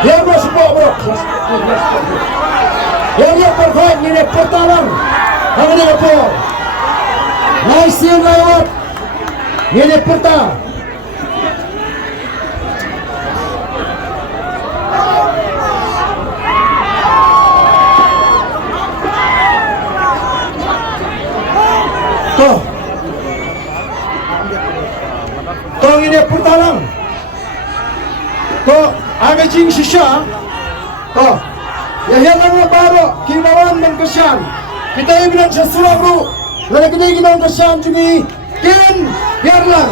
Yang masuk bro. Yang dia perfect ini pertalang. Kami ni apa? Nice yang lewat. Ini pertang. Toh ini pertalang. Toh agak jing sisa. Toh ya yang baru kibawan mengkesan. Kita ibilan sesuatu bro. Lalu kita ingin kesan cumi Ken Yarlang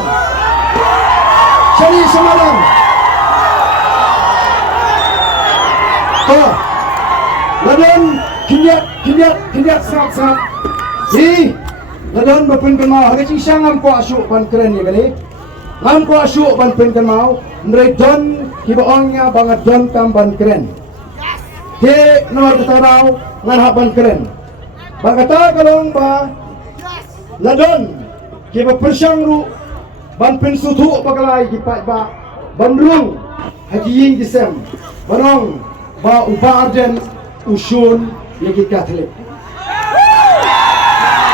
Cari Semarang. Toh Ladon Kinyak Serat Si Ladon berpenkan mau Harga cing siang ngam kuat asyuk ban keren ya kali. Ngam kuat asyuk ban penkan mau Menurut don kibaongnya banget don kam ban keren. He nomor ketarau ngarap ban keren. Bagata kalong ba Ladon kiba persyang ru ban pensutu pagalai kipat ba bandrung haji ying disem barong ba uba arden usun yagi Katolik.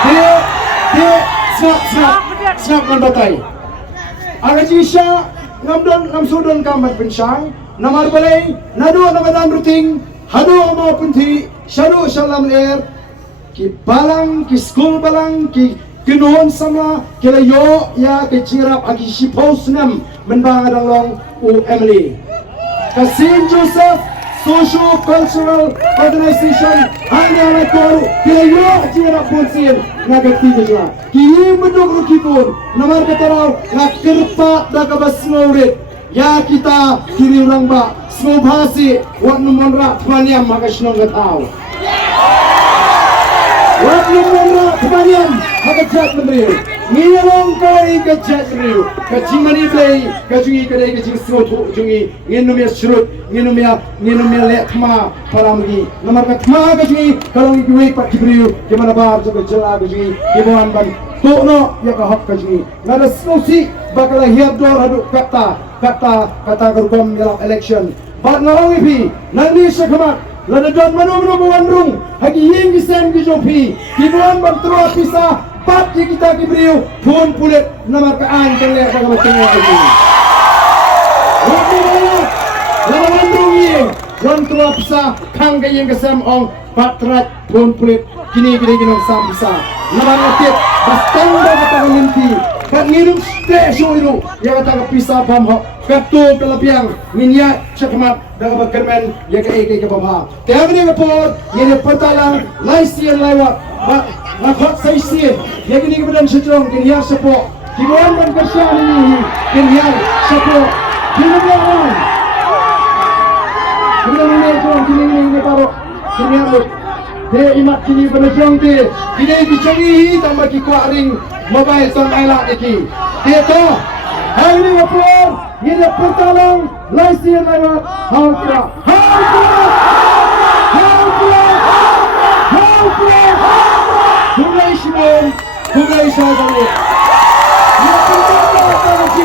Dia snap man batai. Agaji sya ngamdon namsudon kambat pensyang namar balai nadu namadan ruting hadu ama punti syadu syalam air ki balang ki school balang ki kinuhon sama kila yo ya ke cirap agi sipos nam menbangadang long u Emily ka Saint Joseph Social Cultural Organization hanya na koru kila yo cirap punsin ngagati jua ki menduk rukipun namar kataraw ngakirpa da kabasnaurit ya kita kiri orang ba smobhasi wat numonra tmaniam makasnong gataw wat numonra tmaniam makajat menriu ngilong koi kajat menriu kacimani play kajungi kadai kajing srotu jungi nginumia srut nginumia lekma paramgi namar katma kajungi kalong ikiwei pat kibriu gimana bar jaga jela kajungi kibuan ban tukno ya kahap kajungi ngada snosi bakal hiap dor aduk kata gergom dalam election bat ngarong ipi nani sekamat lada don manu buandrung hagi ying gisem gijopi kibuan ban terus pisah pat di kita kibriu pun pulit namar kaan terlihat dalam tengah ini lada buandrung ying don terus pisah kang gayeng gisem ong patrat pun pulit kini sam pisah namar ngatit bastang kata nginti kat nginum stesyo itu yang kata pisah pamhok katu kelapiang minyak cakmat dalam berkermen ya ke bawah tiap ni kapor yang pertalang laisian lewat nakot saisian yang ini kemudian sejong kini sepo kibuan dan kersian ini kini sepo kini orang kini ini baru kini amut dia imat kini penajong dia kini dicari tambah kikuat ring mobile ton ailak iki dia tu hari ini kapor ini pertalang laisian lewat halkra Tungai Simon Tungai Syazali Ia pertama kali